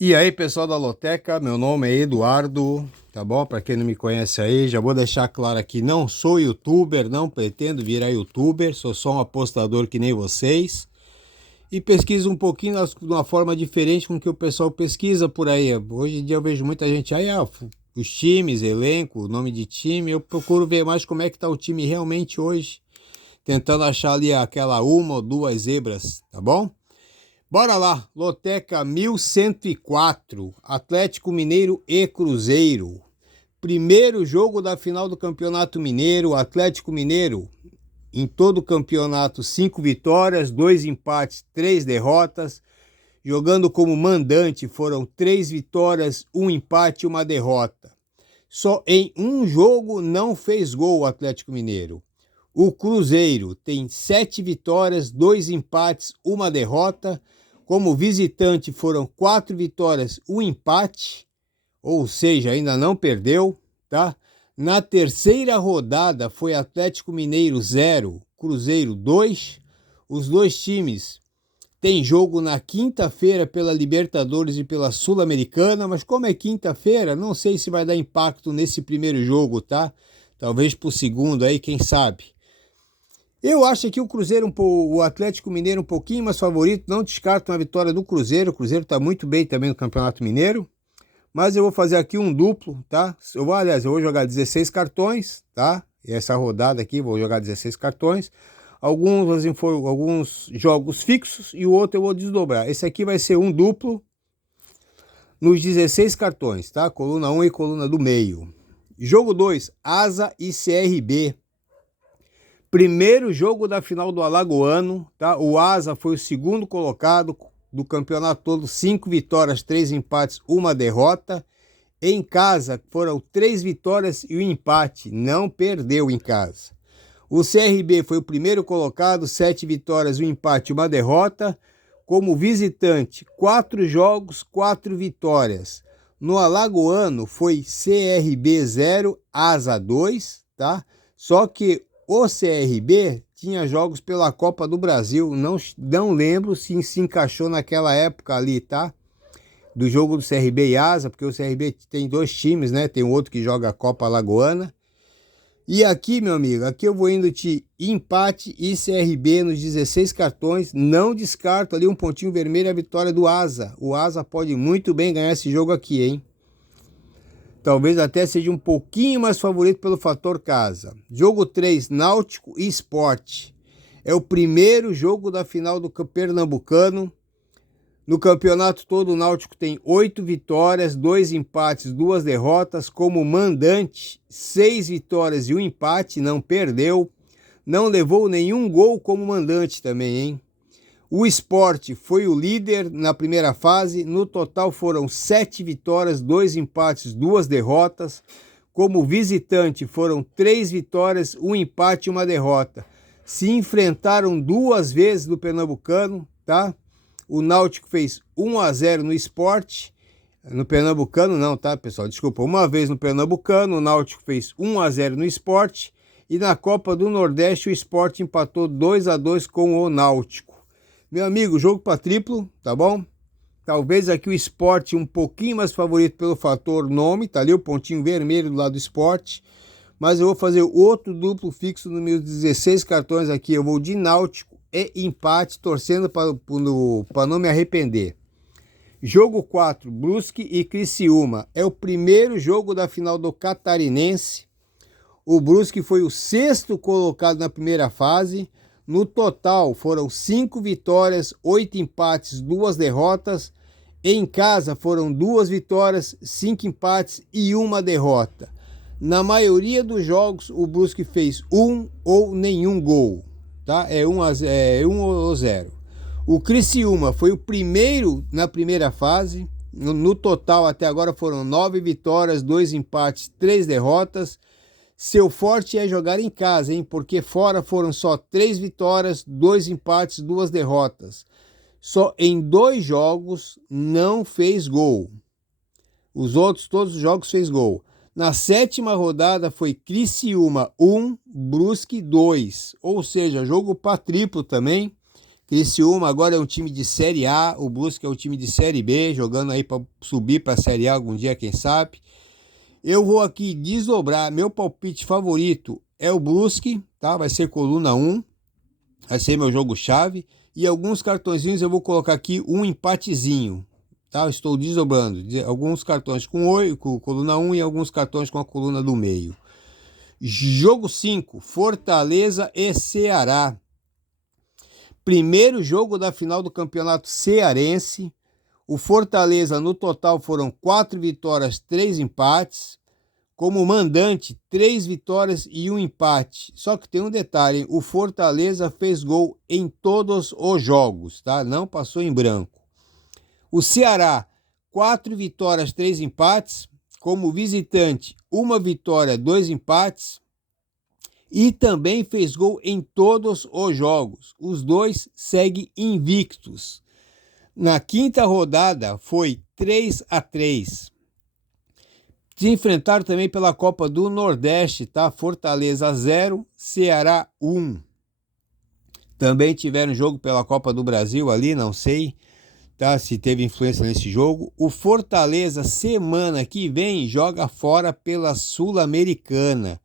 E aí, pessoal da Loteca, meu nome é Eduardo, tá bom? Para quem não me conhece aí, já vou deixar claro aqui, não sou youtuber, não pretendo virar youtuber, sou só um apostador que nem vocês. E pesquiso um pouquinho de uma forma diferente com que o pessoal pesquisa por aí. Hoje em dia eu vejo muita gente aí, os times, elenco, nome de time, eu procuro ver mais como é que tá o time realmente hoje, tentando achar ali aquela uma ou duas zebras, tá bom? Bora lá, Loteca 1104, Atlético Mineiro e Cruzeiro. Primeiro jogo da final do Campeonato Mineiro, Atlético Mineiro em todo o campeonato, 5 vitórias, 2 empates, 3 derrotas. Jogando como mandante foram 3 vitórias, 1 empate e 1 derrota. Só em um jogo não fez gol o Atlético Mineiro. O Cruzeiro tem 7 vitórias, 2 empates, 1 derrota. Como visitante foram 4 vitórias, 1 empate, ou seja, ainda não perdeu, tá? Na terceira rodada foi Atlético Mineiro 0, Cruzeiro 2. Os dois times têm jogo na quinta-feira pela Libertadores e pela Sul-Americana, mas como é quinta-feira, não sei se vai dar impacto nesse primeiro jogo, tá? Talvez pro segundo aí, quem sabe. Eu acho que o Cruzeiro, o Atlético Mineiro um pouquinho mais favorito, não descarto uma vitória do Cruzeiro. O Cruzeiro está muito bem também no Campeonato Mineiro, mas eu vou fazer aqui um duplo, tá? Aliás, eu vou jogar 16 cartões, tá? E essa rodada aqui, vou jogar 16 cartões. Alguns jogos fixos e o outro eu vou desdobrar. Esse aqui vai ser um duplo nos 16 cartões, tá? Coluna 1 e coluna do meio. Jogo 2, Asa e CRB. Primeiro jogo da final do Alagoano, tá? O Asa foi o segundo colocado do campeonato todo, 5 vitórias, 3 empates, 1 derrota. Em casa foram 3 vitórias e 1 empate, não perdeu em casa. O CRB foi o primeiro colocado, 7 vitórias, 1 empate, 1 derrota. Como visitante, 4 jogos, 4 vitórias. No Alagoano foi CRB 0, Asa 2, tá? Só que o CRB tinha jogos pela Copa do Brasil, não lembro se encaixou naquela época ali, tá? Do jogo do CRB e Asa, porque o CRB tem 2 times, né? Tem outro que joga a Copa Alagoana. E aqui, meu amigo, aqui eu vou indo de empate e CRB nos 16 cartões. Não descarto ali um pontinho vermelho a vitória do Asa. O Asa pode muito bem ganhar esse jogo aqui, hein? Talvez até seja um pouquinho mais favorito pelo fator casa. Jogo 3, Náutico e Sport. É o primeiro jogo da final do Pernambucano. No campeonato todo, o Náutico tem 8 vitórias, 2 empates, 2 derrotas. Como mandante, 6 vitórias e 1 empate, não perdeu. Não levou nenhum gol como mandante também, hein? O Sport foi o líder na primeira fase, no total foram 7 vitórias, 2 empates, 2 derrotas. Como visitante foram 3 vitórias, 1 empate e 1 derrota. Se enfrentaram 2 vezes no Pernambucano, tá? O Náutico fez 1-0 no Sport, no Pernambucano não, tá, pessoal? Desculpa, uma vez no Pernambucano, o Náutico fez 1-0 no Sport e na Copa do Nordeste o Sport empatou 2-2 com o Náutico. Meu amigo, jogo para triplo, tá bom? Talvez aqui o Sport um pouquinho mais favorito pelo fator nome, tá ali o pontinho vermelho do lado do Sport. Mas eu vou fazer outro duplo fixo nos meus 16 cartões aqui. Eu vou de Náutico e empate, torcendo para não me arrepender. Jogo 4, Brusque e Criciúma. É o primeiro jogo da final do Catarinense. O Brusque foi o 6º colocado na primeira fase. No total, foram 5 vitórias, 8 empates, 2 derrotas. Em casa, foram 2 vitórias, 5 empates e 1 derrota. Na maioria dos jogos, o Brusque fez 1 ou nenhum gol, tá? É 1 ou 0. O Criciúma foi o primeiro na primeira fase. No total, até agora, foram 9 vitórias, 2 empates, 3 derrotas. Seu forte é jogar em casa, hein? Porque fora foram só 3 vitórias, 2 empates, 2 derrotas. Só em 2 jogos não fez gol. Os outros, todos os jogos fez gol. Na 7ª rodada foi Criciúma 1, Brusque 2. Ou seja, jogo para triplo também. Criciúma agora é um time de Série A, o Brusque é um time de Série B, jogando aí para subir para a Série A algum dia, quem sabe. Eu vou aqui desdobrar, meu palpite favorito é o Brusque, tá? Vai ser coluna 1, vai ser meu jogo-chave. E alguns cartõezinhos eu vou colocar aqui um empatezinho, tá? Eu estou desdobrando, alguns cartões com coluna 1 e alguns cartões com a coluna do meio. Jogo 5, Fortaleza e Ceará. Primeiro jogo da final do Campeonato Cearense. O Fortaleza, no total, foram 4 vitórias, 3 empates. Como mandante, 3 vitórias e 1 empate. Só que tem um detalhe, o Fortaleza fez gol em todos os jogos, tá? Não passou em branco. O Ceará, 4 vitórias, 3 empates. Como visitante, 1 vitória, 2 empates. E também fez gol em todos os jogos. Os dois seguem invictos. Na quinta rodada foi 3-3. Se enfrentaram também pela Copa do Nordeste, tá? Fortaleza 0, Ceará 1. Também tiveram jogo pela Copa do Brasil ali, não sei, tá? Se teve influência nesse jogo. O Fortaleza, semana que vem, joga fora pela Sul-Americana.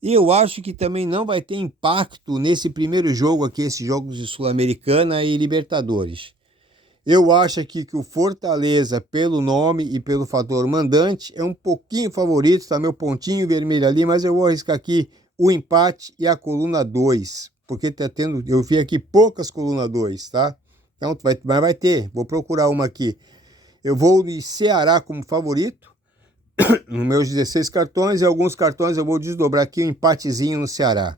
E eu acho que também não vai ter impacto nesse primeiro jogo aqui, esses jogos de Sul-Americana e Libertadores. Eu acho aqui que o Fortaleza, pelo nome e pelo fator mandante, é um pouquinho favorito, tá meu pontinho vermelho ali, mas eu vou arriscar aqui o empate e a coluna 2, porque tá tendo, eu vi aqui poucas coluna 2, tá? Então, mas vai ter, vou procurar uma aqui. Eu vou de Ceará como favorito, nos meus 16 cartões, e alguns cartões eu vou desdobrar aqui um empatezinho no Ceará.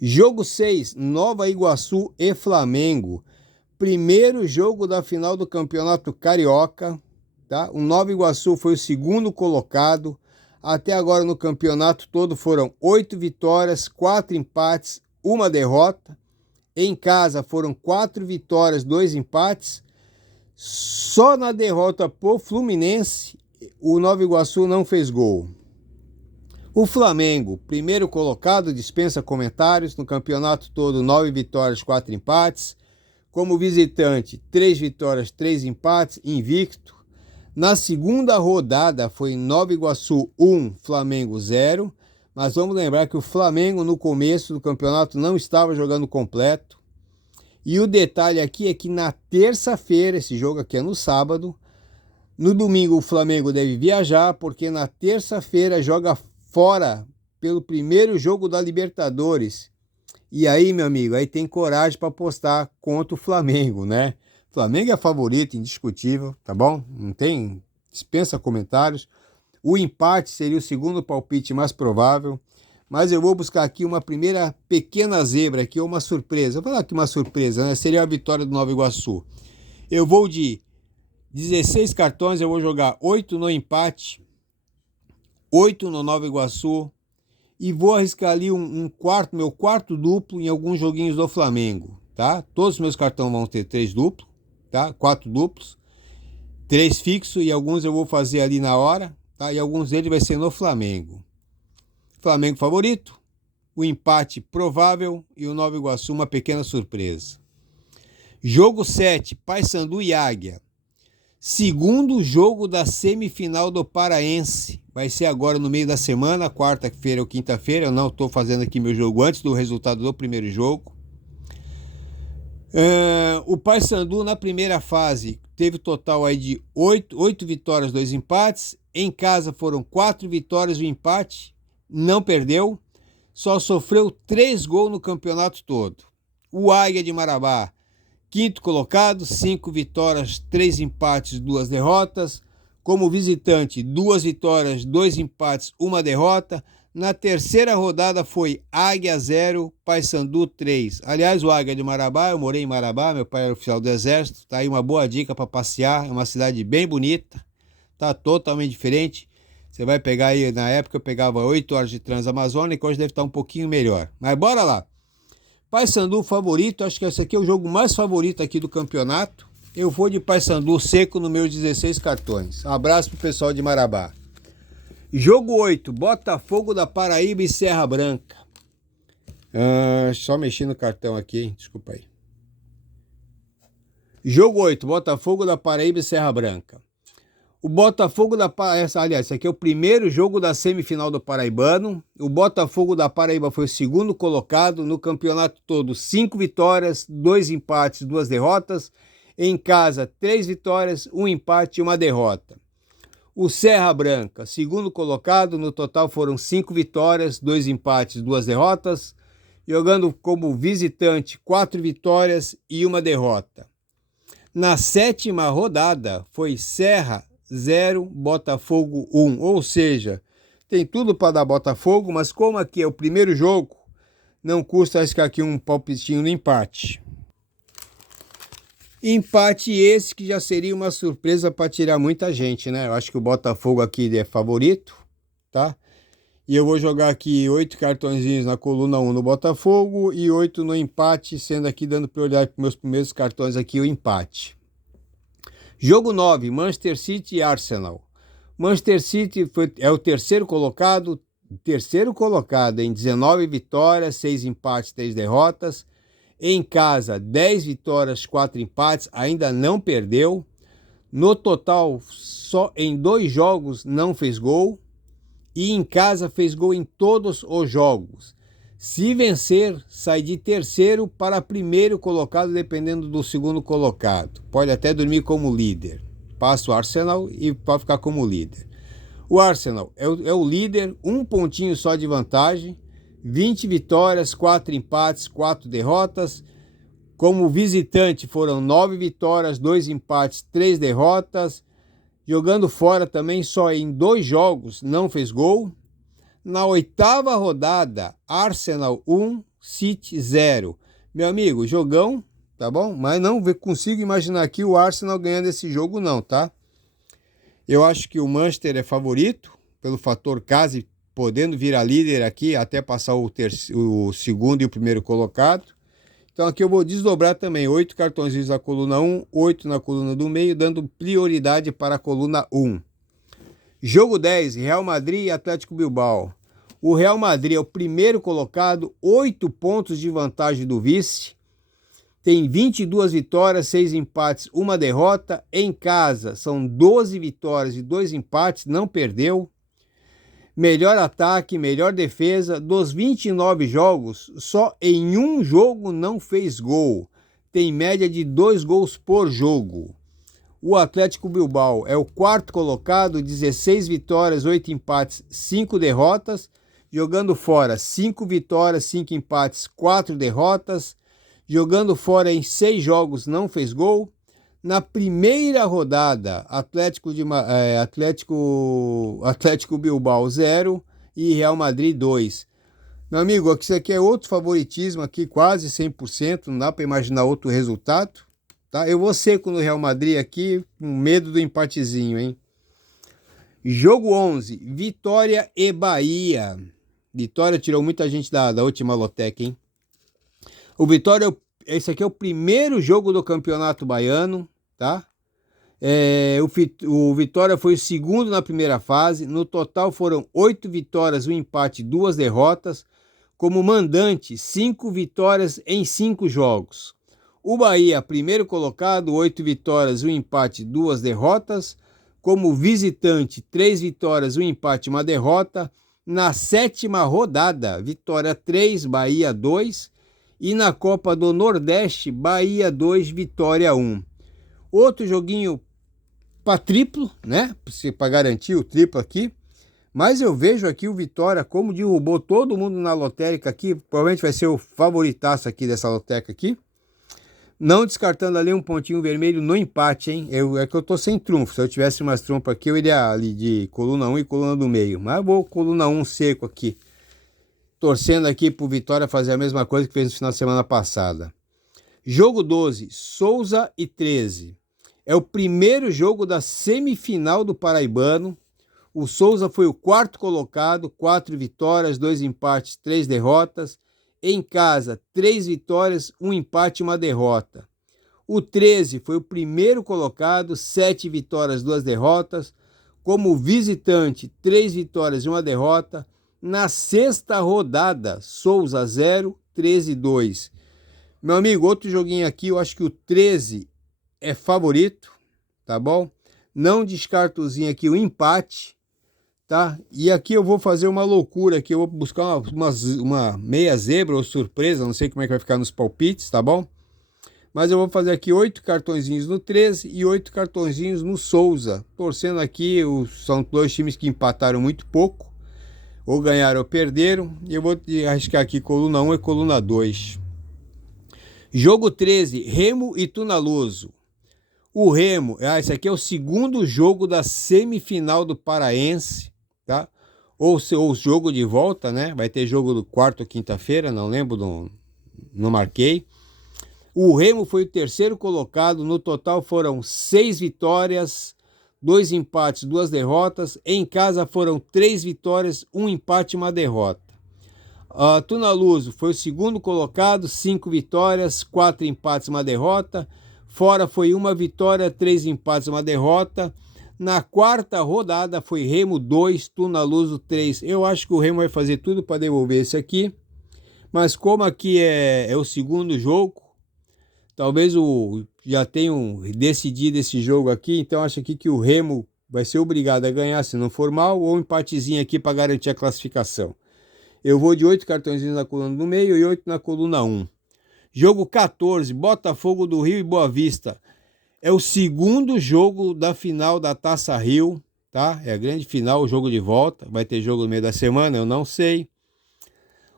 Jogo 6, Nova Iguaçu e Flamengo. Primeiro jogo da final do Campeonato Carioca, tá? O Nova Iguaçu foi o segundo colocado. Até agora no campeonato todo foram 8 vitórias, 4 empates, 1 derrota. Em casa foram 4 vitórias, 2 empates. Só na derrota por Fluminense, o Nova Iguaçu não fez gol. O Flamengo, primeiro colocado, dispensa comentários. No campeonato todo, 9 vitórias, 4 empates. Como visitante, 3 vitórias, 3 empates, invicto. Na segunda rodada foi Nova Iguaçu 1, Flamengo 0. Mas vamos lembrar que o Flamengo no começo do campeonato não estava jogando completo. E o detalhe aqui é que na terça-feira, esse jogo aqui é no sábado, no domingo o Flamengo deve viajar, porque na terça-feira joga fora pelo primeiro jogo da Libertadores. E aí, meu amigo, aí tem coragem para apostar contra o Flamengo, né? O Flamengo é favorito, indiscutível, tá bom? Não tem, dispensa comentários. O empate seria o segundo palpite mais provável, mas eu vou buscar aqui uma primeira pequena zebra aqui, ou uma surpresa. Vou falar aqui uma surpresa, né? Seria a vitória do Nova Iguaçu. Eu vou de 16 cartões, eu vou jogar 8 no empate, 8 no Nova Iguaçu, e vou arriscar ali meu quarto duplo em alguns joguinhos do Flamengo, tá? Todos os meus cartões vão ter 3 duplos, tá? 4 duplos, 3 fixos e alguns eu vou fazer ali na hora, tá? E alguns deles vai ser no Flamengo. Flamengo favorito, o empate provável e o Nova Iguaçu uma pequena surpresa. Jogo 7, Paysandu e Águia. Segundo jogo da semifinal do Paraense. Vai ser agora no meio da semana, quarta-feira ou quinta-feira. Eu não estou fazendo aqui meu jogo antes do resultado do primeiro jogo. O Paysandu na primeira fase teve total aí de 8 vitórias, 2 empates. Em casa foram 4 vitórias e um empate. Não perdeu. Só sofreu 3 gols no campeonato todo. O Águia de Marabá, quinto colocado, 5 vitórias, 3 empates, 2 derrotas. Como visitante, 2 vitórias, 2 empates, 1 derrota. Na terceira rodada foi Águia 0, Paysandu 3. Aliás, o Águia de Marabá, eu morei em Marabá, meu pai era oficial do Exército. Tá aí uma boa dica para passear, é uma cidade bem bonita, tá totalmente diferente. Você vai pegar aí, na época eu pegava 8 horas de Transamazônica, hoje deve estar um pouquinho melhor. Mas bora lá. Paysandu favorito, acho que esse aqui é o jogo mais favorito aqui do campeonato. Eu vou de Paysandu seco nos meus 16 cartões. Um abraço pro pessoal de Marabá. Jogo 8, Botafogo da Paraíba e Serra Branca. Só mexi no cartão aqui, hein? Desculpa aí. Jogo 8, Botafogo da Paraíba e Serra Branca. O Botafogo da Paraíba, aliás, esse aqui é o primeiro jogo da semifinal do Paraibano. O Botafogo da Paraíba foi o segundo colocado no campeonato todo. 5 vitórias, 2 empates, 2 derrotas. Em casa, 3 vitórias, 1 empate e 1 derrota. O Serra Branca, segundo colocado, no total foram 5 vitórias, 2 empates, 2 derrotas. Jogando como visitante, 4 vitórias e 1 derrota. Na 7ª rodada, foi Serra 0, Botafogo 1, ou seja, tem tudo para dar Botafogo, mas como aqui é o primeiro jogo, não custa arriscar aqui um palpitinho no empate. Empate esse que já seria uma surpresa para tirar muita gente, né? Eu acho que o Botafogo aqui é favorito, tá? E eu vou jogar aqui 8 cartõezinhos na coluna 1 no Botafogo e 8 no empate, sendo aqui dando prioridade para meus primeiros cartões aqui o empate. Jogo 9, Manchester City e Arsenal. Manchester City é o terceiro colocado em 19 vitórias, 6 empates, 3 derrotas. Em casa, 10 vitórias, 4 empates, ainda não perdeu. No total, só em 2 jogos não fez gol. E em casa fez gol em todos os jogos. Se vencer, sai de terceiro para primeiro colocado, dependendo do segundo colocado. Pode até dormir como líder. Passa o Arsenal e pode ficar como líder. O Arsenal é o líder, 1 pontinho só de vantagem, 20 vitórias, 4 empates, 4 derrotas. Como visitante foram 9 vitórias, 2 empates, 3 derrotas. Jogando fora também só em 2 jogos não fez gol. Na 8ª rodada, Arsenal 1, City 0. Meu amigo, jogão, tá bom? Mas não consigo imaginar aqui o Arsenal ganhando esse jogo não, tá? Eu acho que o Manchester é favorito, pelo fator casa, podendo virar líder aqui, até passar o segundo e o primeiro colocado. Então aqui eu vou desdobrar também 8 cartões na coluna 1, 8 na coluna do meio, dando prioridade para a coluna 1. Jogo 10, Real Madrid e Atlético Bilbao. O Real Madrid é o primeiro colocado, 8 pontos de vantagem do vice. Tem 22 vitórias, 6 empates, 1 derrota. Em casa são 12 vitórias e 2 empates, não perdeu. Melhor ataque, melhor defesa. Dos 29 jogos, só em 1 jogo não fez gol. Tem média de 2 gols por jogo. O Atlético Bilbao é o 4º colocado, 16 vitórias, 8 empates, 5 derrotas. Jogando fora, 5 vitórias, 5 empates, 4 derrotas. Jogando fora em 6 jogos, não fez gol. Na primeira rodada, Atlético Bilbao 0 e Real Madrid 2. Meu amigo, isso aqui é outro favoritismo, aqui quase 100%, não dá para imaginar outro resultado. Tá? Eu vou seco no Real Madrid aqui, com medo do empatezinho, hein? Jogo 11, Vitória e Bahia. Vitória tirou muita gente da última Lotec, hein? O Vitória, esse aqui é o primeiro jogo do Campeonato Baiano, tá? O Vitória foi o segundo na primeira fase. No total foram 8 vitórias, 1 empate, 2 derrotas. Como mandante, 5 vitórias em 5 jogos. O Bahia, primeiro colocado, 8 vitórias, 1 empate, 2 derrotas. Como visitante, 3 vitórias, 1 empate, 1 derrota. Na 7ª rodada, Vitória 3, Bahia 2. E na Copa do Nordeste, Bahia 2, Vitória 1. Outro joguinho para triplo, né? Para garantir o triplo aqui. Mas eu vejo aqui o Vitória, como derrubou todo mundo na lotérica aqui. Provavelmente vai ser o favoritaço aqui dessa lotérica aqui. Não descartando ali um pontinho vermelho no empate, hein? É que eu tô sem trunfo. Se eu tivesse umas trunfas aqui, eu iria ali de coluna 1 e coluna do meio. Mas eu vou coluna 1 seco aqui. Torcendo aqui pro Vitória fazer a mesma coisa que fez no final de semana passada. Jogo 12, Souza e 13. É o primeiro jogo da semifinal do Paraibano. O Souza foi o 4º colocado, 4 vitórias, 2 empates, 3 derrotas. Em casa, 3 vitórias, 1 empate e 1 derrota. O 13 foi o primeiro colocado, 7 vitórias, 2 derrotas. Como visitante, 3 vitórias e 1 derrota. Na 6ª rodada, Souza 0, 13 2. Meu amigo, outro joguinho aqui, eu acho que o 13 é favorito, tá bom? Não descarto aqui o empate, tá? E aqui eu vou fazer uma loucura aqui, eu vou buscar uma meia zebra ou surpresa, não sei como é que vai ficar nos palpites, tá bom? Mas eu vou fazer aqui 8 cartõezinhos no 13 e 8 cartõezinhos no Souza. Torcendo aqui, são dois times que empataram muito pouco, ou ganharam ou perderam. E eu vou arriscar aqui coluna 1 e coluna 2. Jogo 13, Remo e Tunaluso. O Remo, esse aqui é o segundo jogo da semifinal do Paraense, tá? Ou o jogo de volta, né? Vai ter jogo do quarto ou quinta-feira, não lembro, não marquei. O Remo foi o terceiro colocado, no total foram 6 vitórias, 2 empates, 2 derrotas. Em casa foram 3 vitórias, 1 empate e 1 derrota. Tunaluso foi o segundo colocado, 5 vitórias, 4 empates e 1 derrota. Fora foi 1 vitória, 3 empates e 1 derrota. Na quarta rodada foi Remo 2, Tunaluso 3. Eu acho que o Remo vai fazer tudo para devolver esse aqui. Mas como aqui é o segundo jogo, talvez já tenham decidido esse jogo aqui, então acho aqui que o Remo vai ser obrigado a ganhar se não for mal, ou um empatezinho aqui para garantir a classificação. Eu vou de 8 cartõezinhos na coluna do meio e 8 na coluna 1. Jogo 14, Botafogo do Rio e Boa Vista. É o segundo jogo da final da Taça Rio, tá? É a grande final, o jogo de volta. Vai ter jogo no meio da semana, eu não sei.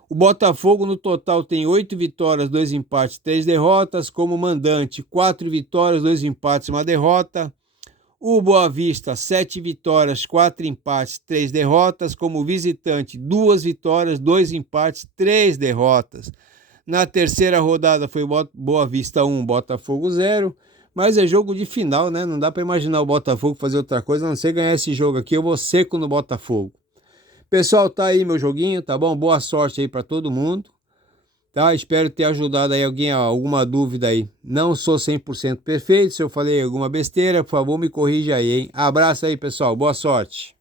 O Botafogo no total tem 8 vitórias, 2 empates, 3 derrotas. Como mandante, 4 vitórias, 2 empates e 1 derrota. O Boa Vista, 7 vitórias, 4 empates, 3 derrotas. Como visitante, 2 vitórias, 2 empates, 3 derrotas. Na terceira rodada foi Boa Vista 1, Botafogo 0. Mas é jogo de final, né? Não dá para imaginar o Botafogo fazer outra coisa, a não ser ganhar esse jogo aqui. Eu vou seco no Botafogo. Pessoal, tá aí meu joguinho, tá bom? Boa sorte aí para todo mundo, tá? Espero ter ajudado aí alguém, alguma dúvida aí. Não sou 100% perfeito, se eu falei alguma besteira, por favor me corrija aí, hein? Abraço aí, pessoal, boa sorte.